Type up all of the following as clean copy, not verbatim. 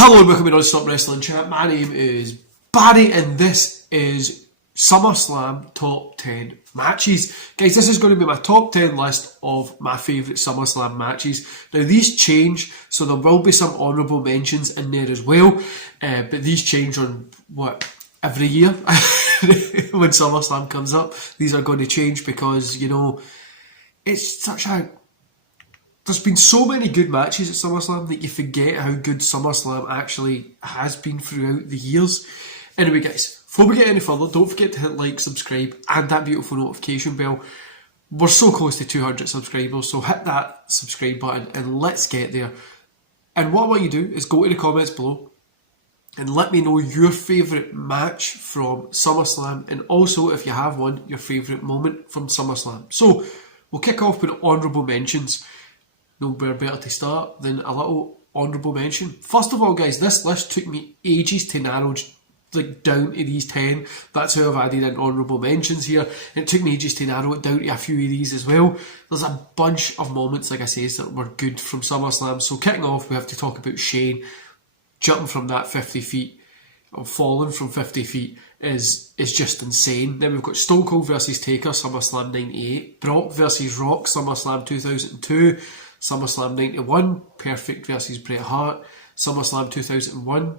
Hello and welcome to Non-Stop Wrestling Chat. My name is Barry and this is SummerSlam Top 10 Matches. Guys, this is going to be my top 10 list of my favourite SummerSlam matches. Now these change, so there will be some honourable mentions in there as well, but these change on, every year when SummerSlam comes up. These are going to change because, it's such a... There's been so many good matches at SummerSlam that you forget how good SummerSlam actually has been throughout the years. Anyway guys, before we get any further, don't forget to hit like, subscribe and that beautiful notification bell. We're so close to 200 subscribers, so hit that subscribe button and let's get there. And what I want you to do is go to the comments below and let me know your favourite match from SummerSlam, and also, if you have one, your favourite moment from SummerSlam. So, we'll kick off with honourable mentions. Nowhere better to start than a little honourable mention. First of all, guys, this list took me ages to narrow down to these 10. That's how I've added in honourable mentions here. It took me ages to narrow it down to a few of these as well. There's a bunch of moments, like I say, that were good from SummerSlam. So kicking off, we have to talk about Shane jumping from that 50 feet, or falling from 50 feet, is just insane. Then we've got Stone Cold versus Taker, SummerSlam 98. Brock versus Rock, SummerSlam 2002. SummerSlam 91, Perfect versus Bret Hart. SummerSlam 2001,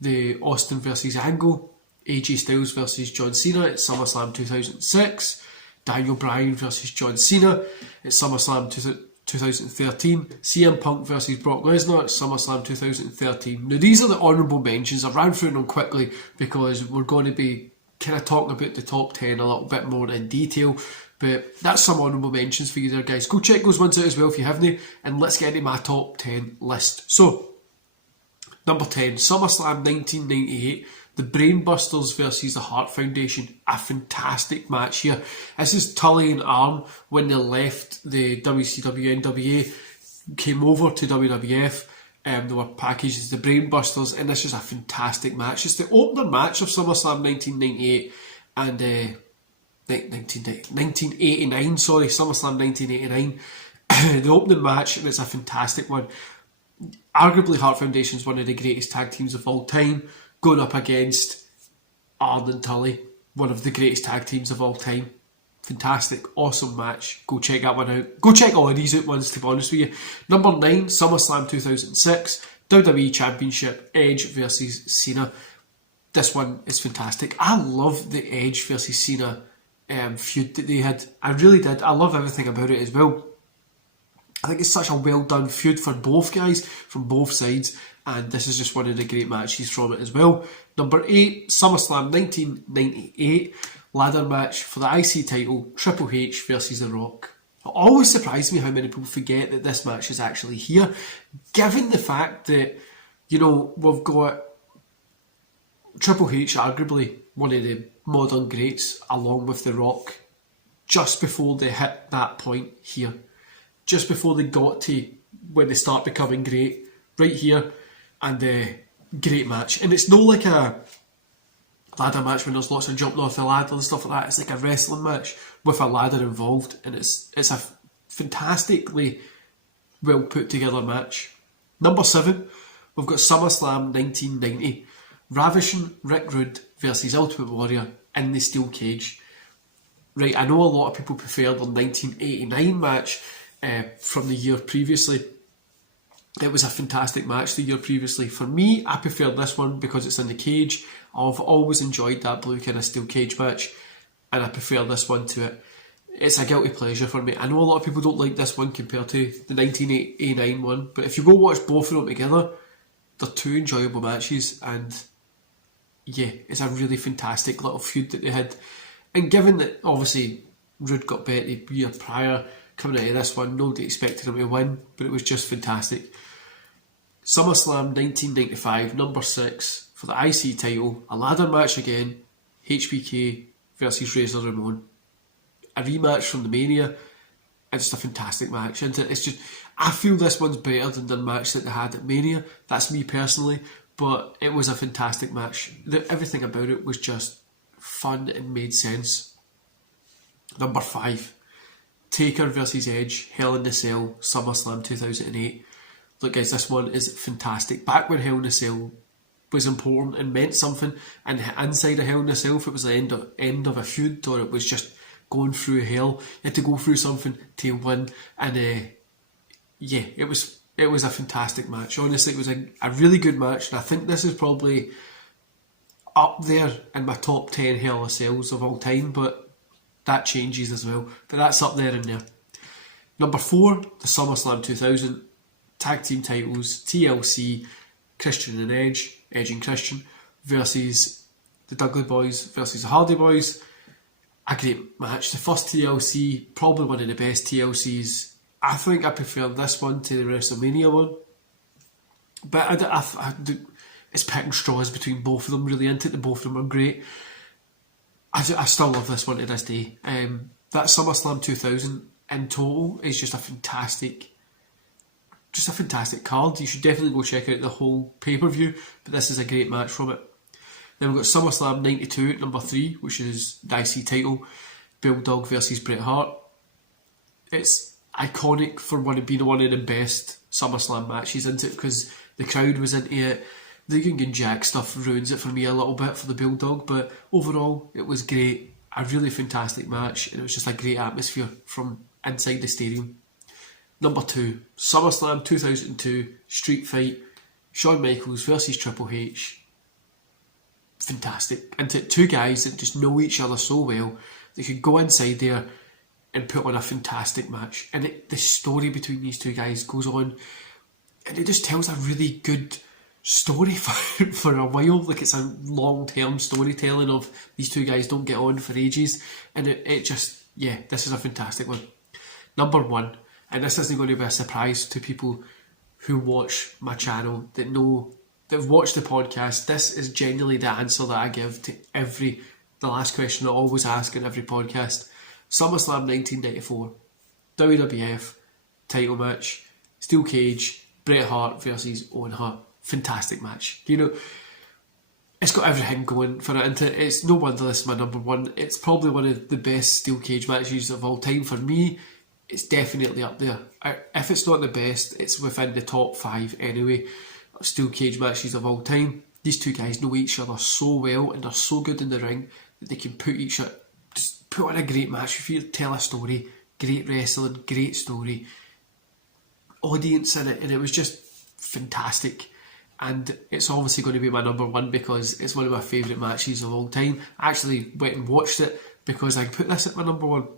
the Austin versus Angle. AJ Styles versus John Cena at SummerSlam 2006. Daniel Bryan versus John Cena at SummerSlam 2013. CM Punk versus Brock Lesnar at SummerSlam 2013. Now these are the honourable mentions. I ran through them quickly because we're going to be kind of talking about the top 10 a little bit more in detail. But that's some honourable mentions for you there, guys. Go check those ones out as well if you haven't. And let's get into my top 10 list. So, number 10, SummerSlam 1998. The Brainbusters versus the Hart Foundation. A fantastic match here. This is Tully and Arn when they left the WCW NWA, came over to WWF. They were packaged as the Brainbusters, and this is a fantastic match. It's the opener match of SummerSlam 1998 and... 1989, sorry, SummerSlam 1989. The opening match, and it's a fantastic one. Arguably, Hart Foundation's one of the greatest tag teams of all time, going up against Arn and Tully, one of the greatest tag teams of all time. Fantastic, awesome match. Go check that one out. Go check all of these out ones, to be honest with you. Number 9, SummerSlam 2006, WWE Championship, Edge versus Cena. This one is fantastic. I love the Edge versus Cena feud that they had. I really did. I love everything about it as well. I think it's such a well done feud for both guys, from both sides, and this is just one of the great matches from it as well. Number 8, SummerSlam 1998, ladder match for the IC title, Triple H versus The Rock. It always surprised me how many people forget that this match is actually here, given the fact that, we've got Triple H, arguably one of the modern greats, along with The Rock, just before they hit that point here, just before they got to when they start becoming great, right here, and great match. And it's not like a ladder match when there's lots of jumping off the ladder and stuff like that. It's like a wrestling match with a ladder involved, and it's a fantastically well put together match. Number 7, we've got SummerSlam 1990, Ravishing Rick Rude versus Ultimate Warrior in the steel cage. Right, I know a lot of people prefer the 1989 match from the year previously. It was a fantastic match the year previously. For me, I prefer this one because it's in the cage. I've always enjoyed that blue kind of steel cage match, and I prefer this one to it. It's a guilty pleasure for me. I know a lot of people don't like this one compared to the 1989 one, but if you go watch both of them together, they're two enjoyable matches, and yeah, it's a really fantastic little feud that they had. And given that obviously Rude got bet the year prior, coming out of this one, nobody expected him to win, but it was just fantastic. SummerSlam 1995, number 6, for the IC title, a ladder match again, HBK versus Razor Ramon. A rematch from the Mania, and just a fantastic match. And it's just, I feel this one's better than the match that they had at Mania. That's me personally. But it was a fantastic match. Everything about it was just fun and made sense. Number 5, Taker versus Edge, Hell in the Cell, SummerSlam 2008. look guys, this one is fantastic. Back when Hell in a Cell was important and meant something, and inside a Hell in a Cell, if it was the end of a feud, or it was just going through hell, you had to go through something to win, and yeah, it was a fantastic match. Honestly, it was a really good match, and I think this is probably up there in my top 10 Hell in a Cells of all time, but that changes as well. But that's up there in there. Number 4, the SummerSlam 2000 tag team titles, TLC, Christian and Edge and Christian versus the Dudley Boys versus the Hardy Boys. A great match. The first TLC, probably one of the best TLCs. I think I prefer this one to the WrestleMania one, but it's picking straws between both of them, really, isn't it? Both of them are great. I still love this one to this day. That SummerSlam 2000 in total is just a fantastic card. You should definitely go check out the whole pay-per-view, but this is a great match from it. Then we've got SummerSlam 92 at number 3, which is the IC title, Bulldog versus Bret Hart. It's iconic for being one of the best SummerSlam matches, isn't it? Because the crowd was into it. The Union Jack stuff ruins it for me a little bit for the Bulldog, but overall it was great. A really fantastic match, and it was just a great atmosphere from inside the stadium. Number 2, SummerSlam 2002 Street Fight, Shawn Michaels versus Triple H. Fantastic. And two guys that just know each other so well, they could go inside there and put on a fantastic match. And the story between these two guys goes on, and it just tells a really good story for a while. Like, it's a long-term storytelling of these two guys don't get on for ages, and it just, yeah, this is a fantastic one. Number 1, and this isn't going to be a surprise to people who watch my channel, that have watched the podcast. This is genuinely the answer that I give to the last question I always ask in every podcast. SummerSlam 1994, WWF title match, steel cage, Bret Hart versus Owen Hart. Fantastic match. You know, it's got everything going for it, and it's no wonder this is my number 1. It's probably one of the best steel cage matches of all time for me. It's definitely up there. If it's not the best, it's within the top 5 anyway. Steel cage matches of all time. These two guys know each other so well, and they're so good in the ring that they can just put on a great match for you, tell a story, great wrestling, great story, audience in it, and it was just fantastic. And it's obviously going to be my number 1 because it's one of my favourite matches of all time. I actually went and watched it because I put this at my number 1.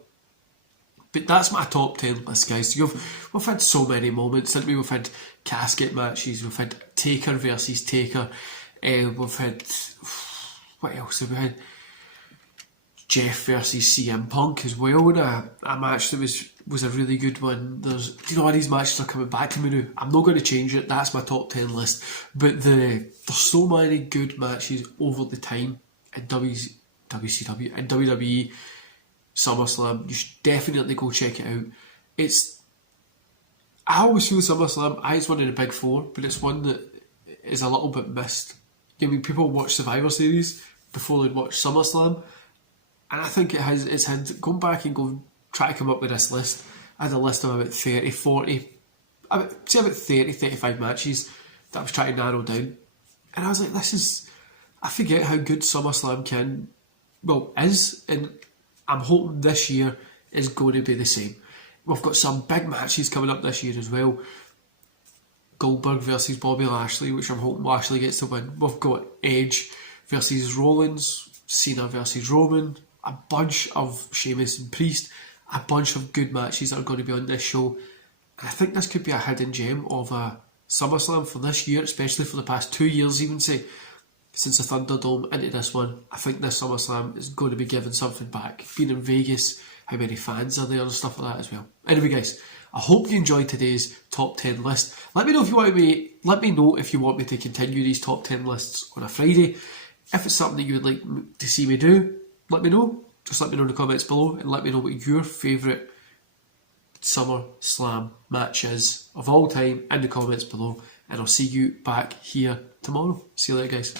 But that's my top 10 list, guys. We've had so many moments, haven't we? We've had casket matches, we've had Taker versus Taker, we've had, what else have we had? Jeff versus CM Punk as well, and a match that was a really good one. Do you know, all these matches are coming back to me now. I'm not going to change it, that's my top 10 list. But there's so many good matches over the time in WCW and WWE. SummerSlam, you should definitely go check it out. I always feel SummerSlam, it's one of the big 4, but it's one that is a little bit missed. I mean, people watch Survivor Series before they'd watch SummerSlam, and I think it's had, going back and try to come up with this list, I had a list of about 30, 40, say about 30, 35 matches that I was trying to narrow down, and I was like, I forget how good SummerSlam is, and I'm hoping this year is going to be the same. We've got some big matches coming up this year as well. Goldberg versus Bobby Lashley, which I'm hoping Lashley gets to win. We've got Edge versus Rollins, Cena versus Roman, a bunch of Sheamus and Priest, a bunch of good matches that are going to be on this show. And I think this could be a hidden gem of a SummerSlam for this year, especially for the past 2 years, even say, since the Thunderdome into this one. I think this SummerSlam is going to be giving something back. Being in Vegas, how many fans are there and stuff like that as well. Anyway, guys, I hope you enjoyed today's top 10 list. Let me know if you want me to continue these top 10 lists on a Friday. If it's something that you would like to see me do, let me know. Just let me know in the comments below, and let me know what your favourite SummerSlam match is of all time in the comments below. And I'll see you back here tomorrow. See you later, guys.